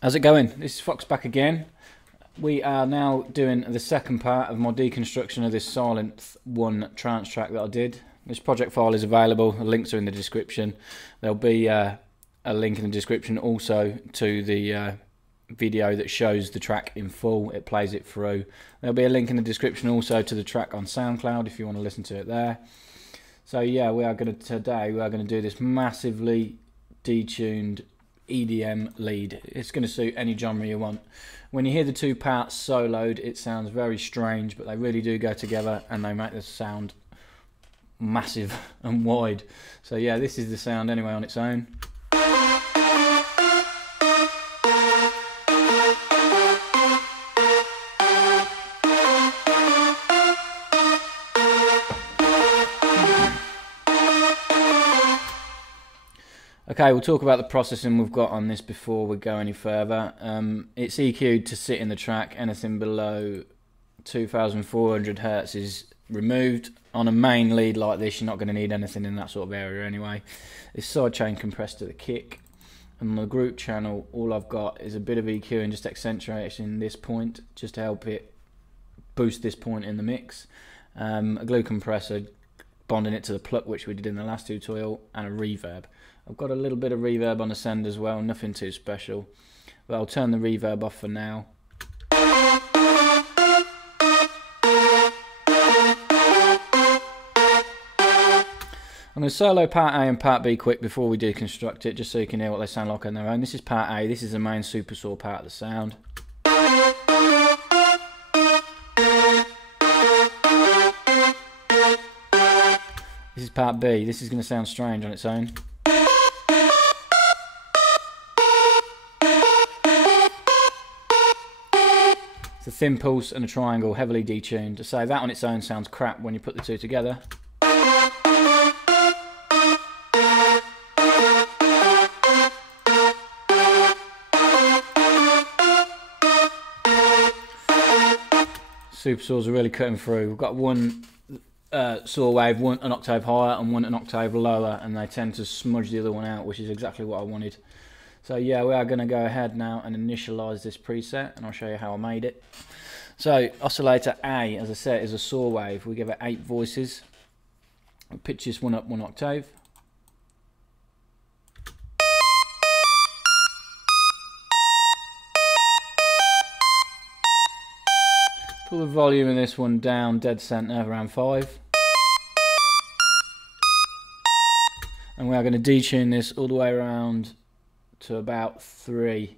How's it going? This is Fox back again. We are now doing the second part of my deconstruction of this Sylenth 1 trance track that I did. This project file is available, the links are in the description. There'll be a link in the description also to the video that shows the track in full. It plays it through. There'll be a link in the description also to the track on SoundCloud if you want to listen to it there. So yeah, today we are going to do this massively detuned EDM lead. It's going to suit any genre you want. When you hear the two parts soloed, it sounds very strange, but they really do go together and they make the sound massive and wide. So yeah, this is the sound anyway on its own. Okay, we'll talk about the processing we've got on this before we go any further. It's EQ'd to sit in the track. Anything below 2400 Hertz is removed. On a main lead like this, you're not going to need anything in that sort of area anyway. It's sidechain compressed to the kick. And on the group channel, all I've got is a bit of EQ and just accentuating this point, just to help it boost this point in the mix. A glue compressor, bonding it to the pluck, which we did in the last tutorial, and a reverb. I've got a little bit of reverb on the send as well, nothing too special. But I'll turn the reverb off for now. I'm going to solo part A and part B quick before we deconstruct it, just so you can hear what they sound like on their own. This is part A, this is the main super saw part of the sound. This is part B, this is going to sound strange on its own. It's a thin pulse and a triangle, heavily detuned. To say that on its own sounds crap when you put the two together. Super saws are really cutting through. We've got one saw wave, one an octave higher and one an octave lower, and they tend to smudge the other one out, which is exactly what I wanted. So yeah, we are going to go ahead now and initialize this preset, and I'll show you how I made it. So oscillator A, as I said, is a saw wave. We give it 8 voices. I'll pitch this one up 1 octave. Pull the volume in this one down dead center around 5. And we are going to detune this all the way around to about 3.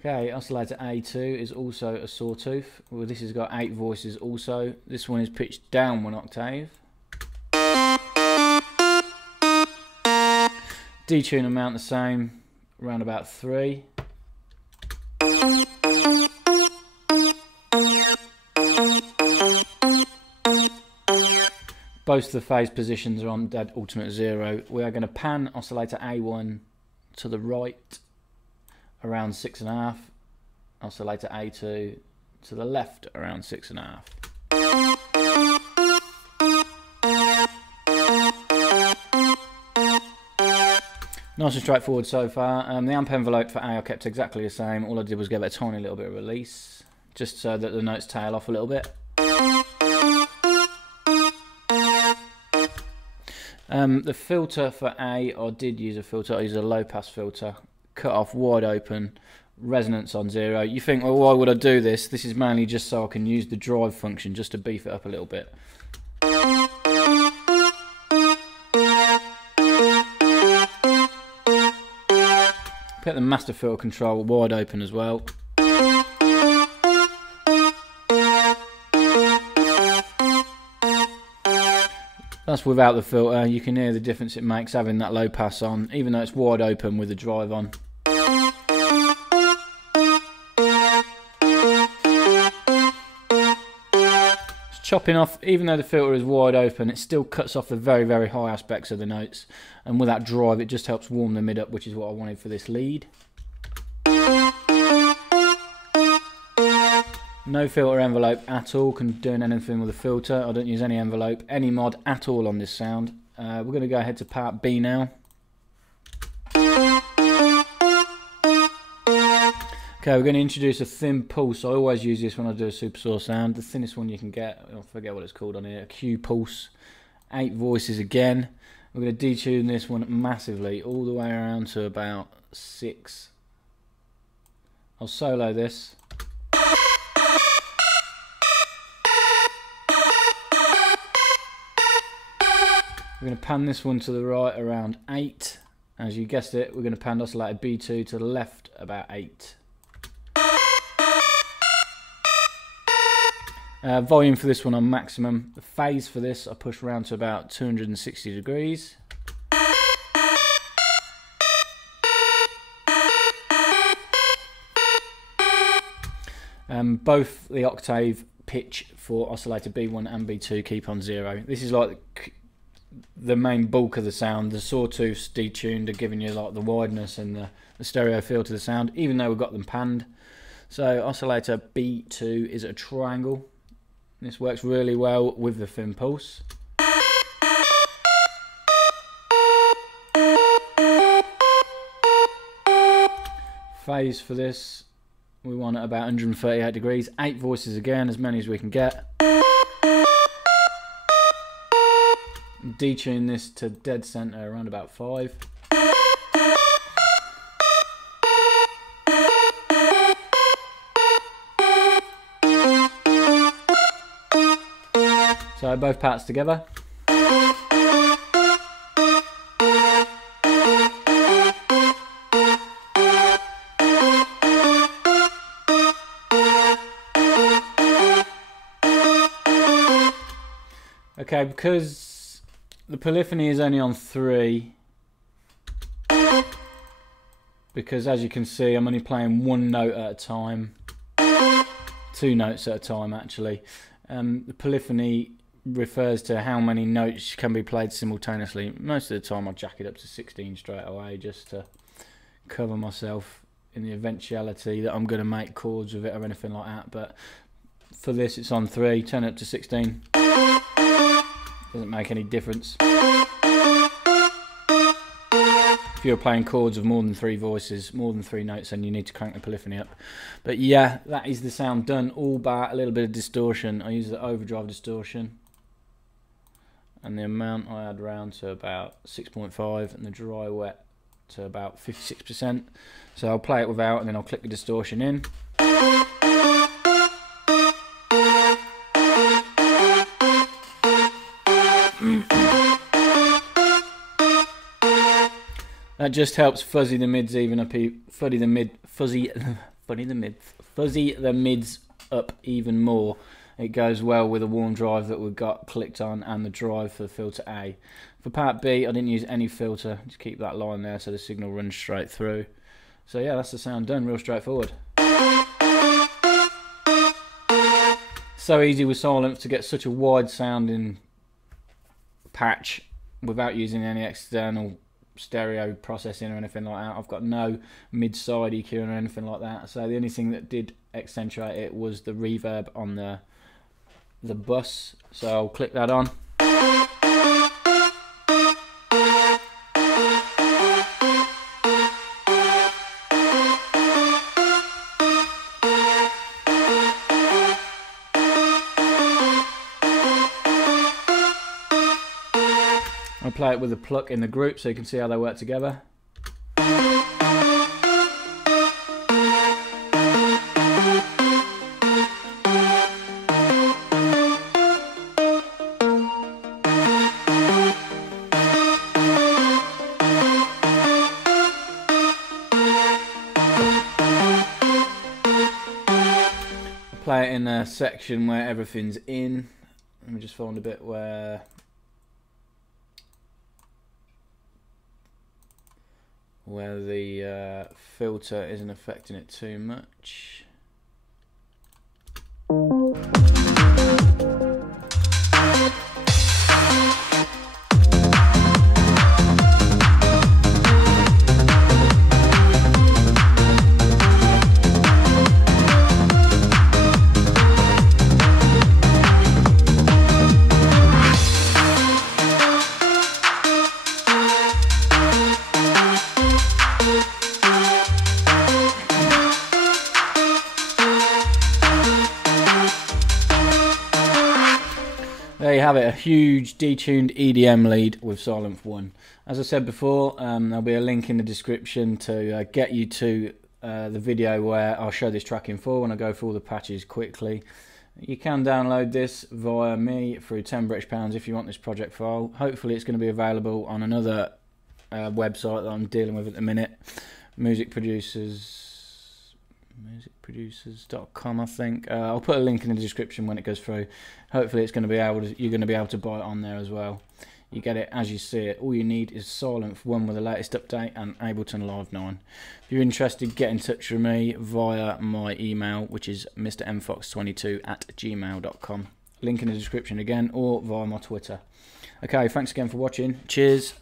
Okay, oscillator A2 is also a sawtooth. Well, this has got 8 voices also. This one is pitched down 1 octave. Detune amount the same, around about 3. Both the phase positions are on dead ultimate 0. We are going to pan oscillator A1 to the right around 6.5. Oscillator A2 to the left around 6.5. Nice and straightforward so far. The amp envelope for A I kept exactly the same. All I did was give it a tiny little bit of release, just so that the notes tail off a little bit. The filter for A, I did use a filter. I used a low pass filter, cut off wide open, resonance on 0. You think, well, why would I do this? This is mainly just so I can use the drive function just to beef it up a little bit. Put the master filter control wide open as well. That's without the filter. You can hear the difference it makes having that low pass on, even though it's wide open with the drive on. It's chopping off, even though the filter is wide open, it still cuts off the very, very high aspects of the notes. And with that drive, it just helps warm the mid up, which is what I wanted for this lead. No filter envelope at all, can doing anything with a filter. I don't use any envelope, any mod at all on this sound. We're going to go ahead to part B now. Okay, we're going to introduce a thin pulse. I always use this when I do a super saw sound. The thinnest one you can get, I forget what it's called on here, a Q pulse. 8 voices again. We're going to detune this one massively, all the way around to about 6. I'll solo this. We're going to pan this one to the right around 8. As you guessed it, we're going to pan oscillator B2 to the left about 8. Volume for this one on maximum. The phase for this I push around to about 260 degrees. Both the octave pitch for oscillator B1 and B2 keep on 0. This is like the main bulk of the sound. The sawtooths detuned are giving you like the wideness and the stereo feel to the sound, even though we've got them panned. So oscillator B2 is a triangle. This works really well with the thin pulse. Phase for this, we want at about 138 degrees. 8 voices again, as many as we can get. Detune this to dead center around about 5. So both parts together. Okay, because the polyphony is only on 3, because as you can see I'm only playing 1 note at a time, 2 notes at a time actually. The polyphony refers to how many notes can be played simultaneously. Most of the time I jack it up to 16 straight away just to cover myself in the eventuality that I'm going to make chords with it or anything like that. But for this it's on 3, turn it up to 16. Doesn't make any difference. If you're playing chords of more than 3 voices, more than 3 notes, then you need to crank the polyphony up. But yeah, that is the sound done, all bar a little bit of distortion. I use the overdrive distortion, and the amount I add round to about 6.5 and the dry wet to about 56%. So I'll play it without and then I'll click the distortion in. That just helps fuzzy the mids even up, fuzzy the mids up even more. It goes well with the warm drive that we've got clicked on and the drive for filter A. For part B, I didn't use any filter, just keep that line there so the signal runs straight through. So yeah, that's the sound done, real straightforward. So easy with Sylenth to get such a wide sounding patch without using any external stereo processing or anything like that. I've got no mid-side EQ or anything like that, so the only thing that did accentuate it was the reverb on the bus. So I'll click that on. I'll play it with a pluck in the group so you can see how they work together. Play it in a section where everything's in. Let me just find a bit where the filter isn't affecting it too much. There you have it, a huge detuned EDM lead with Sylenth 1. As I said before, there'll be a link in the description to get you to the video where I'll show this track in full and I go through all the patches quickly. You can download this via me through £10 if you want this project file. Hopefully it's going to be available on another website that I'm dealing with at the minute, musicproducers.com, I think. I'll put a link in the description when it goes through. Hopefully it's going to be able to, you're going to be able to buy it on there as well. You get it as you see it. All you need is Sylenth 1 with the latest update and Ableton Live 9. If you're interested, get in touch with me via my email, which is mrmfox22@gmail.com. Link in the description again, or via my Twitter. Okay, thanks again for watching. Cheers.